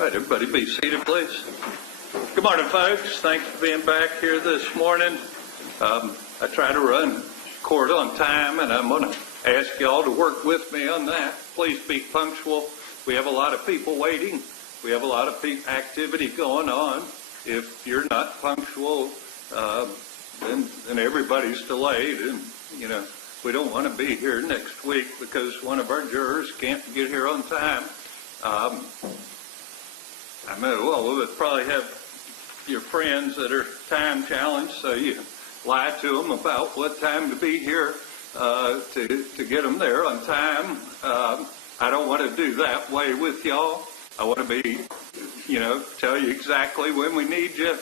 All right, everybody be seated, please. Good morning, folks. Thanks for being back here this morning. I try to run court on time, and I'm going to ask y'all to work with me on that. Please be punctual. We have a lot of people waiting. We have a lot of activity going on. If you're not punctual, then everybody's delayed, and, you know, we don't want to be here next week because one of our jurors can't get here on time. I know all of us probably have your friends that are time challenged, so you lie to them about what time to be here to get them there on time. I don't want to do that way with y'all. I want to be, tell you exactly when we need you.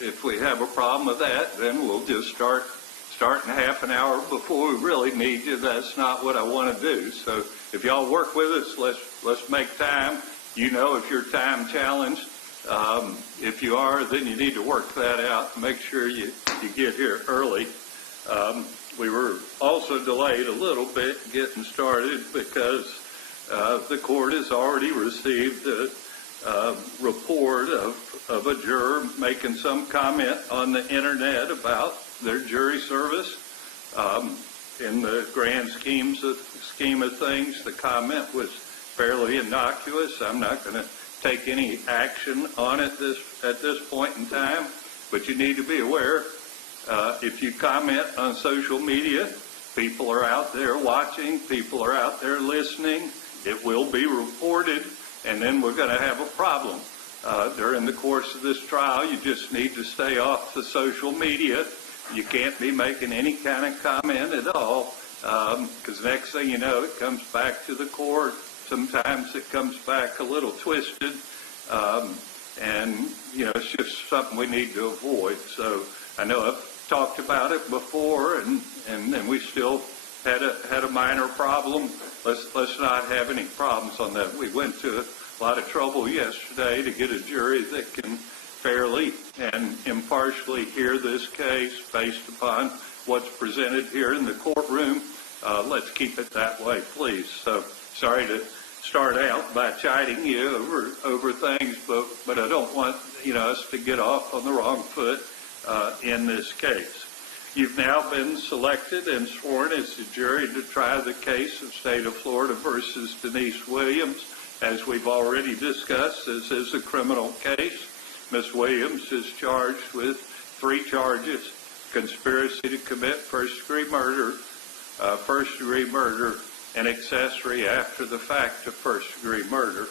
If we have a problem with that, then we'll just starting half an hour before we really need you. That's not what I want to do. So if y'all work with us, let's make time. You know, if you're time challenged, if you are, then you need to work that out. Make sure you get here early. We were also delayed a little bit getting started because the court has already received a report of a juror making some comment on the internet about their jury service. In the grand scheme of things, the comment was fairly innocuous. I'm not going to take any action on it at this point in time, but you need to be aware, if you comment on social media, people are out there watching, people are out there listening. It will be reported, and then we're going to have a problem. During the course of this trial, you just need to stay off the social media. You can't be making any kind of comment at all, because next thing you know, it comes back to the court. Sometimes it comes back a little twisted, and, it's just something we need to avoid. So I know I've talked about it before, and we still had a minor problem. Let's not have any problems on that. We went to a lot of trouble yesterday to get a jury that can fairly and impartially hear this case based upon what's presented here in the courtroom. Let's keep it that way, please. So sorry to start out by chiding you over things, but I don't want us to get off on the wrong foot in this case. You've now been selected and sworn as the jury to try the case of State of Florida versus Denise Williams. As we've already discussed, this is a criminal case. Ms. Williams is charged with 3 charges: conspiracy to commit first-degree murder, and accessory after the fact of first-degree murder.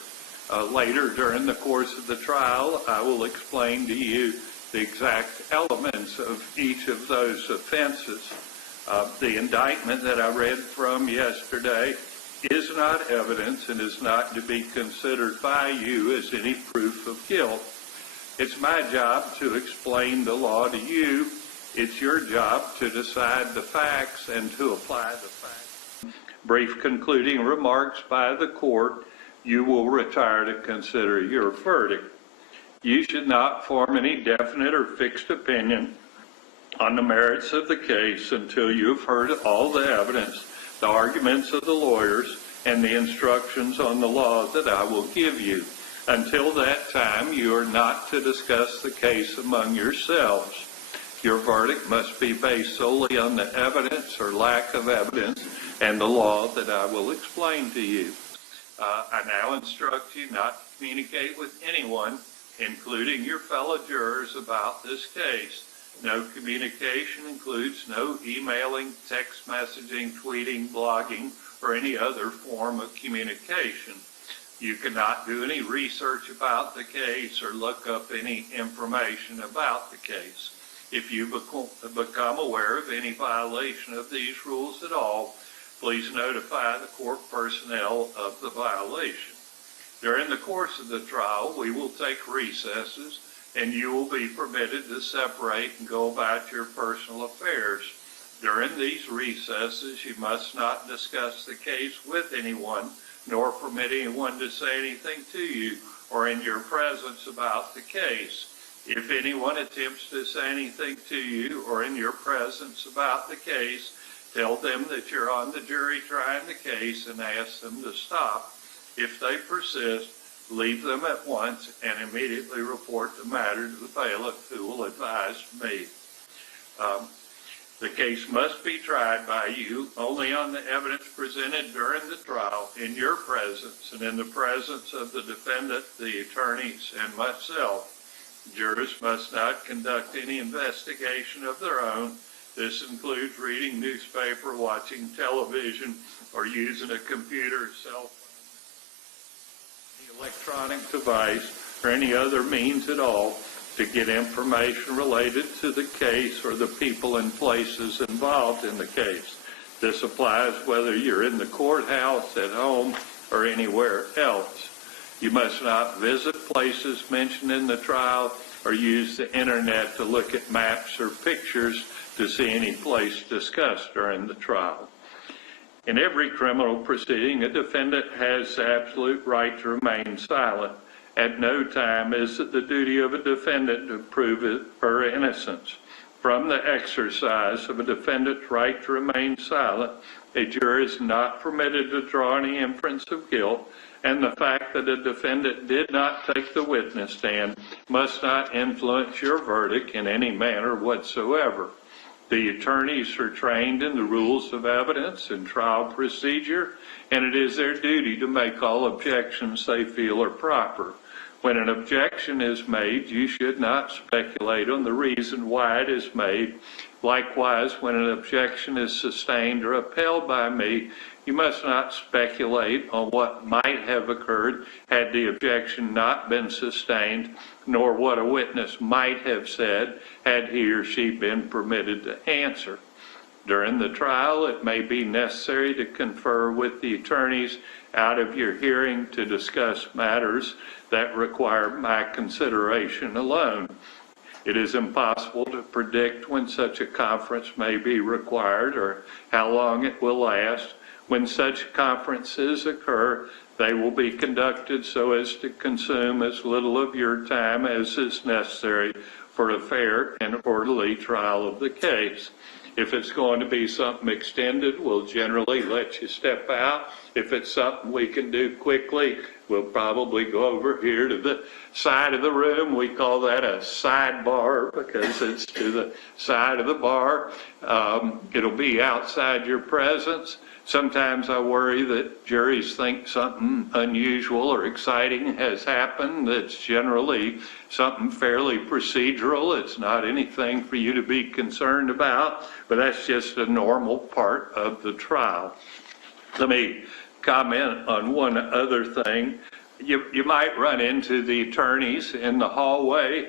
Later during the course of the trial, I will explain to you the exact elements of each of those offenses. The indictment that I read from yesterday is not evidence and is not to be considered by you as any proof of guilt. It's my job to explain the law to you. It's your job to decide the facts and to apply the facts. Brief concluding remarks by the court. You will retire to consider your verdict. You should not form any definite or fixed opinion on the merits of the case until you have heard all the evidence, the arguments of the lawyers, and the instructions on the law that I will give you. Until that time, you are not to discuss the case among yourselves. Your verdict must be based solely on the evidence or lack of evidence and the law that I will explain to you. I now instruct you not to communicate with anyone, including your fellow jurors, about this case. No communication includes no emailing, text messaging, tweeting, blogging, or any other form of communication. You cannot do any research about the case or look up any information about the case. If you become aware of any violation of these rules at all, please notify the court personnel of the violation. During the course of the trial, we will take recesses, and you will be permitted to separate and go about your personal affairs. During these recesses, you must not discuss the case with anyone, nor permit anyone to say anything to you or in your presence about the case. If anyone attempts to say anything to you or in your presence about the case, tell them that you're on the jury trying the case and ask them to stop. If they persist, leave them at once and immediately report the matter to the bailiff, who will advise me. The case must be tried by you only on the evidence presented during the trial in your presence and in the presence of the defendant, the attorneys, and myself. Jurors must not conduct any investigation of their own. This includes reading newspaper, watching television, or using a computer, cell phone, any electronic device, or any other means at all to get information related to the case or the people and places involved in the case. This applies whether you're in the courthouse, at home, or anywhere else. You must not visit places mentioned in the trial or use the internet to look at maps or pictures to see any place discussed during the trial. In every criminal proceeding, a defendant has the absolute right to remain silent. At no time is it the duty of a defendant to prove her innocence. From the exercise of a defendant's right to remain silent, a juror is not permitted to draw any inference of guilt, and the fact that a defendant did not take the witness stand must not influence your verdict in any manner whatsoever. The attorneys are trained in the rules of evidence and trial procedure, and it is their duty to make all objections they feel are proper. When an objection is made, you should not speculate on the reason why it is made. Likewise, when an objection is sustained or upheld by me, you must not speculate on what might have occurred had the objection not been sustained, nor what a witness might have said had he or she been permitted to answer. During the trial, it may be necessary to confer with the attorneys out of your hearing to discuss matters that require my consideration alone. It is impossible to predict when such a conference may be required or how long it will last. When such conferences occur, they will be conducted so as to consume as little of your time as is necessary for a fair and orderly trial of the case. If it's going to be something extended, we'll generally let you step out. If it's something we can do quickly, we'll probably go over here to the side of the room. We call that a sidebar because it's to the side of the bar. It'll be outside your presence. Sometimes I worry that juries think something unusual or exciting has happened. That's generally something fairly procedural. It's not anything for you to be concerned about, but that's just a normal part of the trial. Let me comment on one other thing. You might run into the attorneys in the hallway.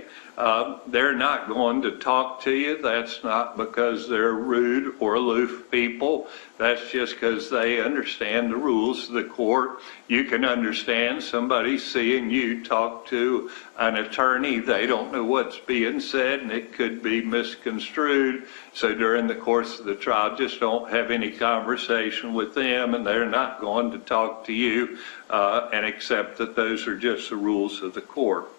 They're not going to talk to you. That's not because they're rude or aloof people. That's just because they understand the rules of the court. You can understand somebody seeing you talk to an attorney. They don't know what's being said, and it could be misconstrued. So during the course of the trial, just don't have any conversation with them, and they're not going to talk to you and accept that those are just the rules of the court.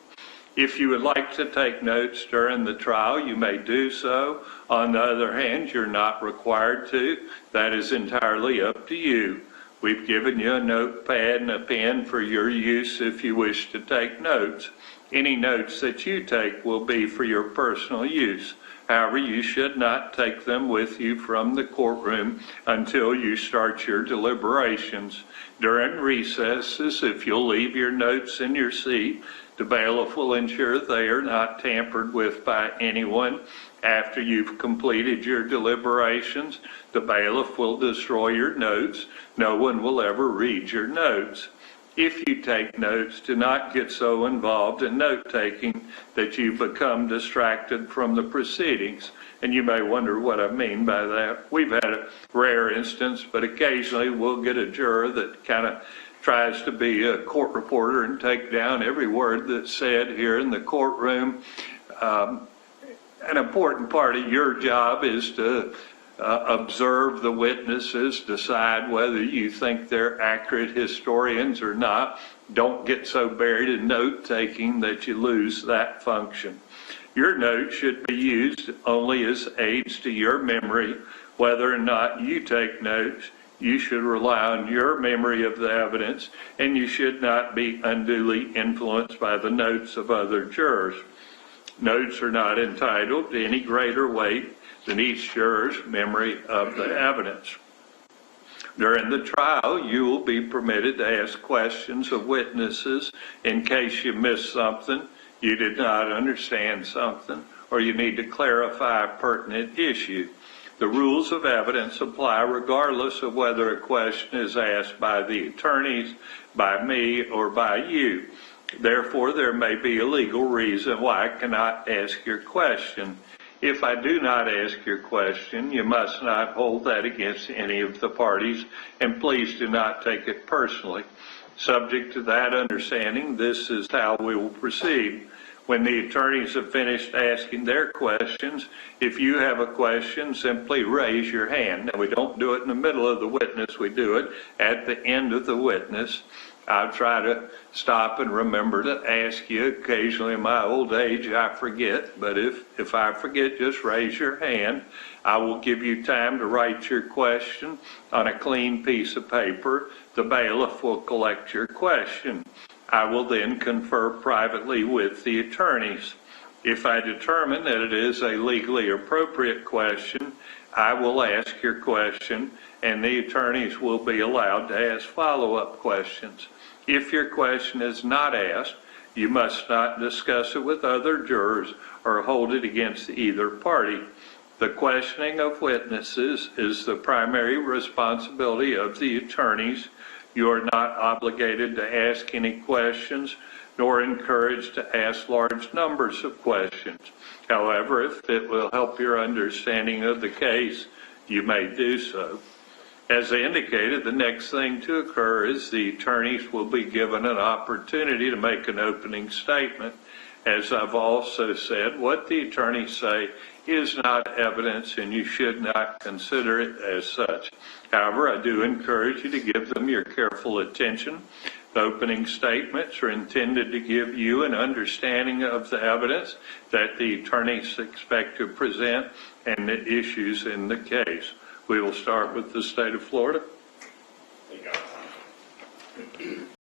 If you would like to take notes during the trial, you may do so. On the other hand, you're not required to. That is entirely up to you. We've given you a notepad and a pen for your use if you wish to take notes. Any notes that you take will be for your personal use. However, you should not take them with you from the courtroom until you start your deliberations. During recesses, if you'll leave your notes in your seat, the bailiff will ensure they are not tampered with by anyone. After you've completed your deliberations, the bailiff will destroy your notes. No one will ever read your notes. If you take notes, do not get so involved in note-taking that you become distracted from the proceedings. And you may wonder what I mean by that. We've had a rare instance, but occasionally we'll get a juror that kind of tries to be a court reporter and take down every word that's said here in the courtroom. An important part of your job is to observe the witnesses, decide whether you think they're accurate historians or not. Don't get so buried in note-taking that you lose that function. Your notes should be used only as aids to your memory. Whether or not you take notes, You should rely on your memory of the evidence, and you should not be unduly influenced by the notes of other jurors. Notes are not entitled to any greater weight than each juror's memory of the evidence. During the trial, you will be permitted to ask questions of witnesses in case you missed something, you did not understand something, or you need to clarify a pertinent issue. The rules of evidence apply regardless of whether a question is asked by the attorneys, by me, or by you. Therefore, there may be a legal reason why I cannot ask your question. If I do not ask your question, you must not hold that against any of the parties, and please do not take it personally. Subject to that understanding, this is how we will proceed. When the attorneys have finished asking their questions, if you have a question, simply raise your hand. Now, we don't do it in the middle of the witness, we do it at the end of the witness. I'll try to stop and remember to ask you. Occasionally in my old age, I forget, but if I forget, just raise your hand. I will give you time to write your question on a clean piece of paper. The bailiff will collect your question. I will then confer privately with the attorneys. If I determine that it is a legally appropriate question, I will ask your question, and the attorneys will be allowed to ask follow-up questions. If your question is not asked, you must not discuss it with other jurors or hold it against either party. The questioning of witnesses is the primary responsibility of the attorneys. You are not obligated to ask any questions, nor encouraged to ask large numbers of questions. However, if it will help your understanding of the case, you may do so. As I indicated, the next thing to occur is the attorneys will be given an opportunity to make an opening statement. As I've also said, what the attorneys say is not evidence, and you should not consider it as such. However, I do encourage you to give them your careful attention. The opening statements are intended to give you an understanding of the evidence that the attorneys expect to present and the issues in the case. We will start with the state of Florida.